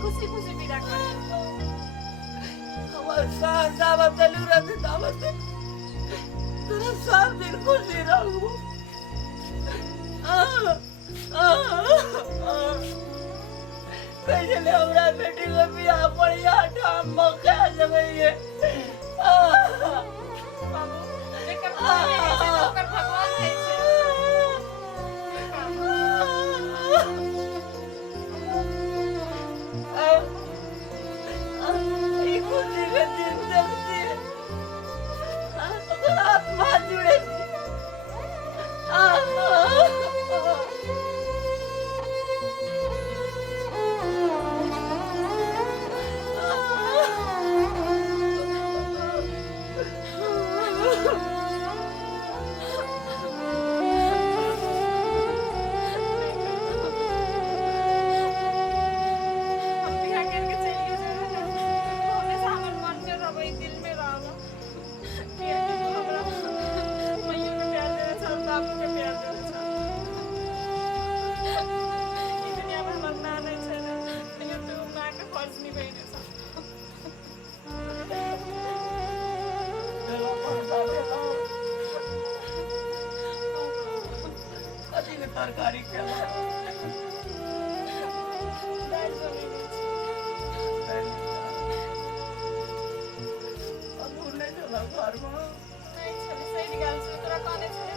खुशी खुशी विदा कर हमार सांस आवत चलू रहते दावत तेरा सब दिन खुशी रहूं पहले हमरा बेटी को बियाह पड़िया ठाम मौका जबइए बाबू लेकर भगवान है से खुशी का दिन जगती है अगर आत्मा जुड़ेगी तरकारी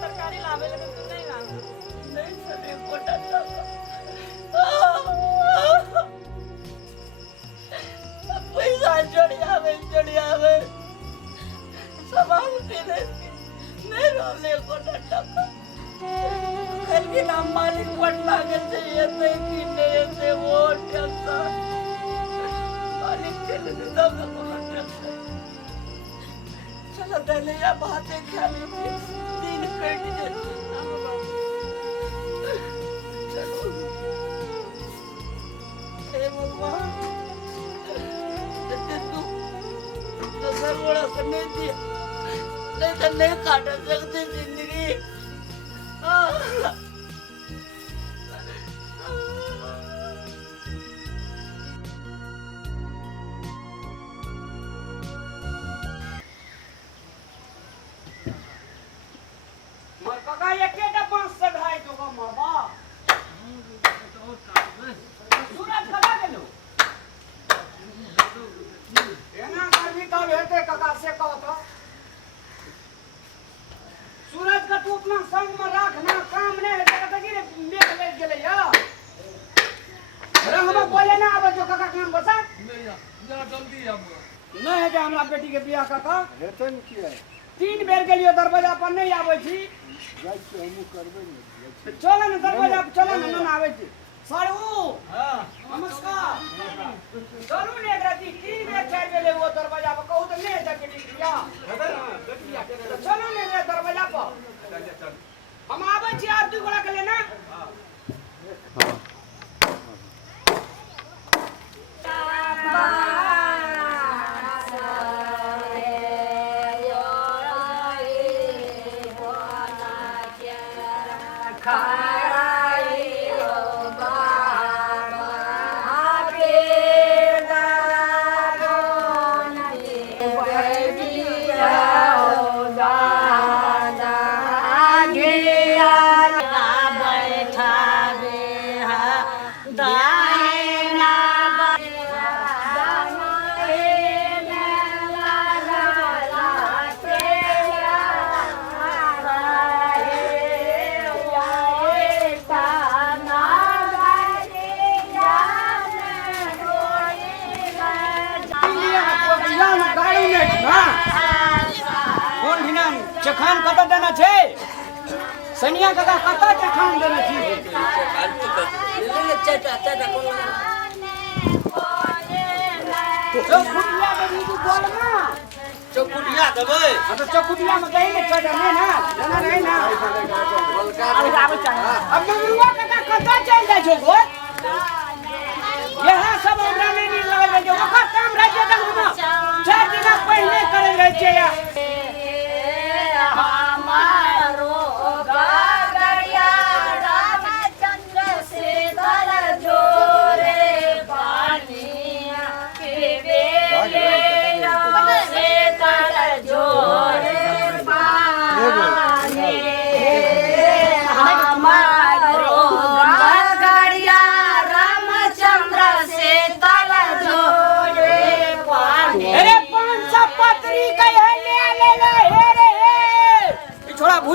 तरकारी लावे लगे तू नहीं लावे नहीं चले कोटा पैसा चढ़िया समाज पीने नहीं रोले कोटा टका कल के नाम मालिक पट लागे चाहिए नहीं पीने से वो टका मालिक चले तो सब कोटा टका चलो पहले या बातें खाली दिन कट जाते चलो हे भगवान तो सर्वोड़ा करने दिया नहीं तो नहीं काट सकते जिंदगी काका ये केटा 5 से ढाई तो का मामा सूरज कदा गेलो एना करबी तब हेते काका से कहत सूरज का तू अपना संग में रखना काम नहीं है तो गिरे मेघ ले गेले या हम बोले ना अब जो काका काम बसा नहीं या जल्दी आबो नहीं है जे हमरा बेटी के बियाह काका हेतन की है 3 बेर गेलियो दरवाजा पर नहीं आबै छी जाय छी हमहु करबै ने चल ना दरवाजा पर चल ना ना आबै छी सारू हां नमस्कार चलू ने राती 3 बेर 4 बेर वो दरवाजा पर कहू तो नहीं जाके बिटिया चलो ने दरवाजा पर हम आबै छी आप दू गोड़ा के लेना चखान कत देना छे सनिया काका कत चखान देना छी चौकुटिया में नीतू बोल ना चौकुटिया देबै तो चौकुटिया में कहीं ने चढ़ नहीं ना लेना नहीं ना अब मंगरुआ काका कत चल जाय छो गो यहां सब हमरा नहीं नीक लगे जे ओकर काम रह जे हम 4 दिन पहले करे रह छे या हमारो गगरिया रामचंद्र से दर जोरे पानी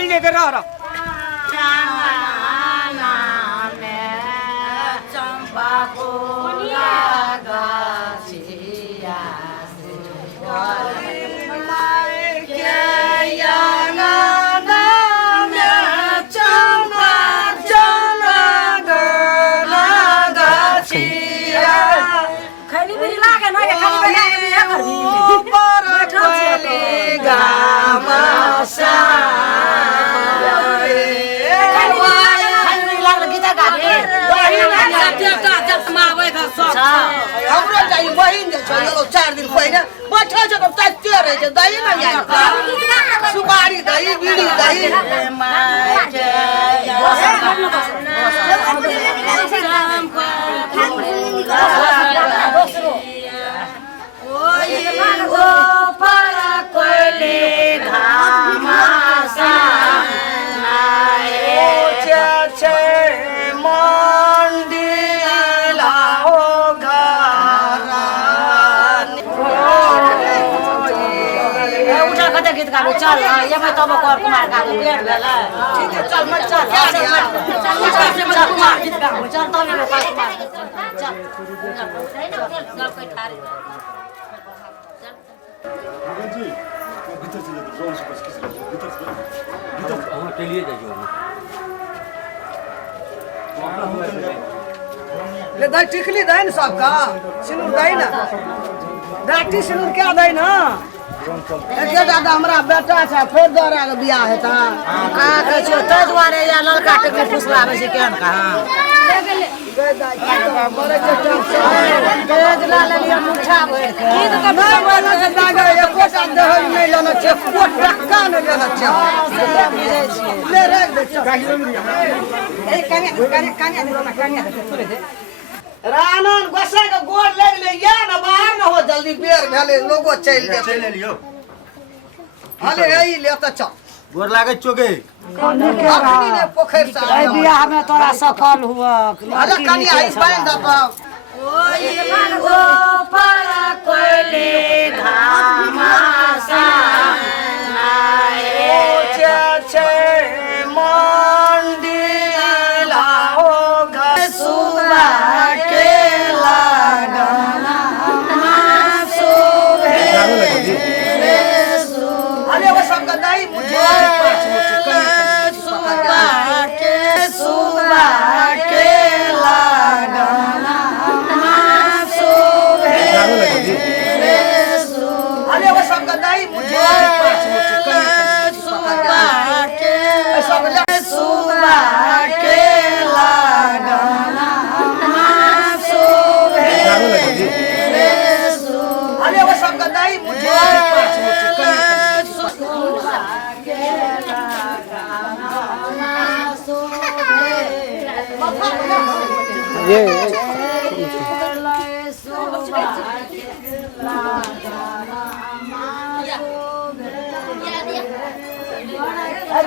खुल जेते रह चांगना में चंपा फूला गाछिया से के अंगना में चंपा गाछिया खाली भी लागे ना खाली बजा के ये करबी ऊपर कोली गामसा हमरो जाइ बहिन जे छ यो 4 दिन पहिने बैठे छ त तत्ते रहे छ दही न ल्याइ सुपारी दही बीड़ी दही ओ पर कोइले घामसा गीत गाबे चल ये मैं तब कर कुमार का पेड़ भेला ठीक है चल मत चल गीत गाबे चल तब ये पास चल कोई थारे जी भीतर चले जाओ ड्रोन से बस किसी भीतर से वहां के लिए जाइए ले दही टिकली दही न सबका सिंदूर दही ना दाटी सिंदूर क्या दही ना एक दादा हमरा बेटा छै फेर दोरा के बियाह हेता का कहै छ त दुआरे या ललका टिकली फुसलाबे छै केन का मरे छै तेज ला लेलिए मुठा भर के गीत के बाबा के दागा एकोटा दही नहीं लेना छै कोट टक्का नहीं लेना छै ले रे दे ए कन्या थोड़े दे रानन गोसा के गोड़ लग ले या न बाहर न हो जल्दी बेर भेले लोगो चल दे चले लियो हाले एई ले त चल गोर लागे चोगे अखनी ने पोखर से ए बियाह में तोरा सफल हुआ अरे कन्या आई बांध द ओई ओ पर कोइले घामसा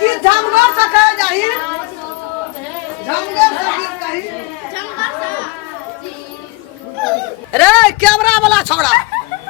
गीत झमगर से कहे जाही झमगर से गीत कही रे कैमरा वाला छोड़ा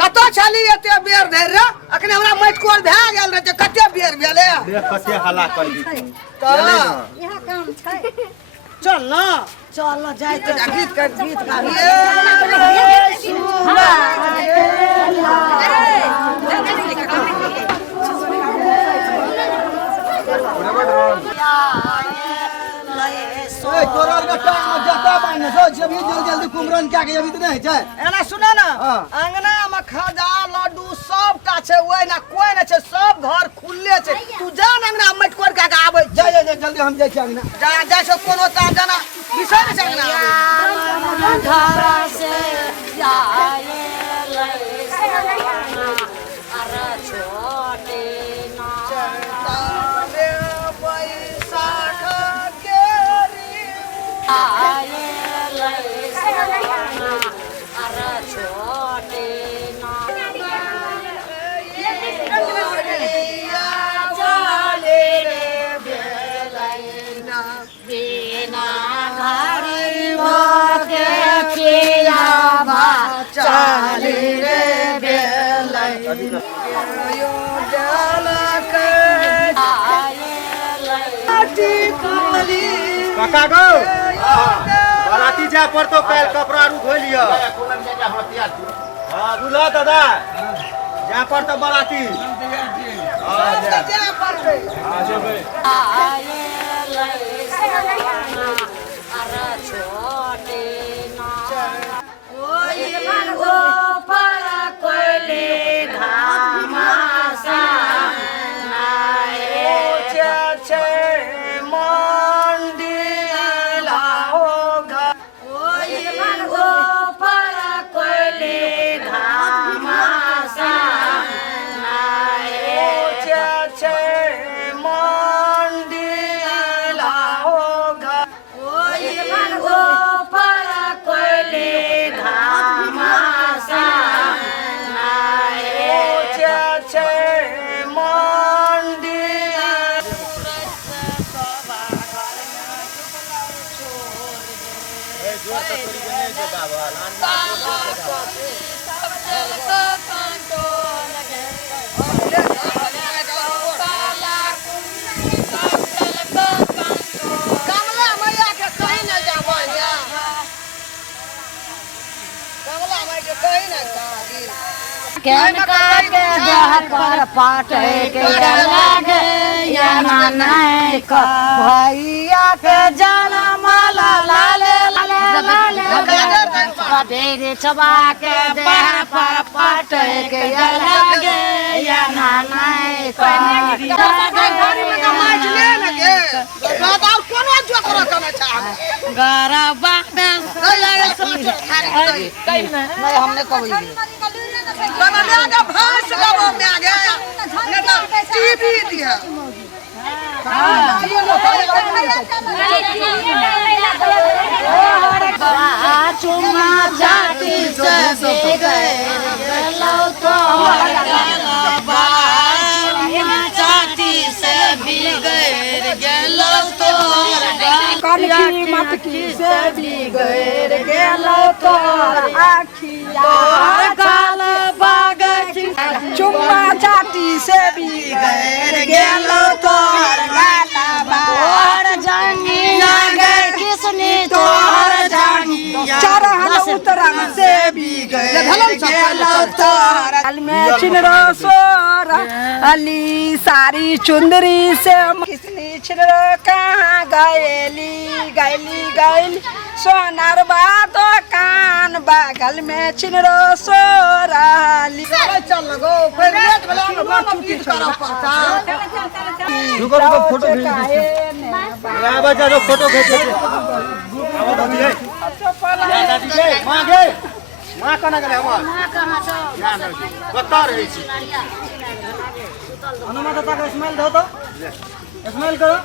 कतो चली एते बेर धर रे अखने हमरा मटकोर भए गेल रे जे कते बेर भेले देख कते हल्ला कर दी त यहाँ काम छै चल ना जाय त गीत गाबी तोरा के टाइम में जता बाइन सो जब जल्दी कुमरन क्या के अभी त नहीं छै एना सुन ना अंगना में खाजा लड्डू सबटा छै ओइ ना कोई ना छै सब घर खुलले छै तू जान अंगना मटकोर का आबै जा जल्दी हम जाय छी अंगना जा से कोनो ता जाना विषय में अंगना घर से जाए अरे छोटे ना तारे बैसाख केरी आए अरे छोटे ना बिना घड़ी के पिया चाली रे बेलै यो जल के आए काका गो बाराती जा पर तो काल कपड़ा रू धो लियो हां बुला दादा जा पर तो बाराती केन का के देहर पर पाटे के लागे या नाने का भैया के जनम लाले लाले छबा के देहर पर पाटे के लागे या नाने का घड़ी में कमाई ले लगे बताओ कोनो जोकर करना चाह गरबा में नहीं हमने कभी बना ले आगे भांस लगाओ में आगे नहीं टीवी दिया चुमा जाती से गलो तो जाती से बिगड़ गलो तो कनकी मतकी से बिगड़ गेलो तो आखिया काल बाग चुम्मा चाटी से बिगड़ गेलो तो गाला बार जानिया गए किसने तोहर जानिया चरहन उतरन से बिगड़ गेलो तो अल में छिनरो सोरा अली सारी चुंदरी से किसने छिनरो कहाँ गएली गैली गैली सोनार बातो कान बागल में छिनरो सोराली चल गो फिर रेत वाला में बात छुट्टी करो पड़ता रुको फोटो भेज दीजिए या बच्चा जो फोटो भेज दीजिए अब दादी है या दादी है मां कना गले हमर मां कहां छ या दादी बता रही छी अनुमाता का स्मेल दो तो स्मेल करो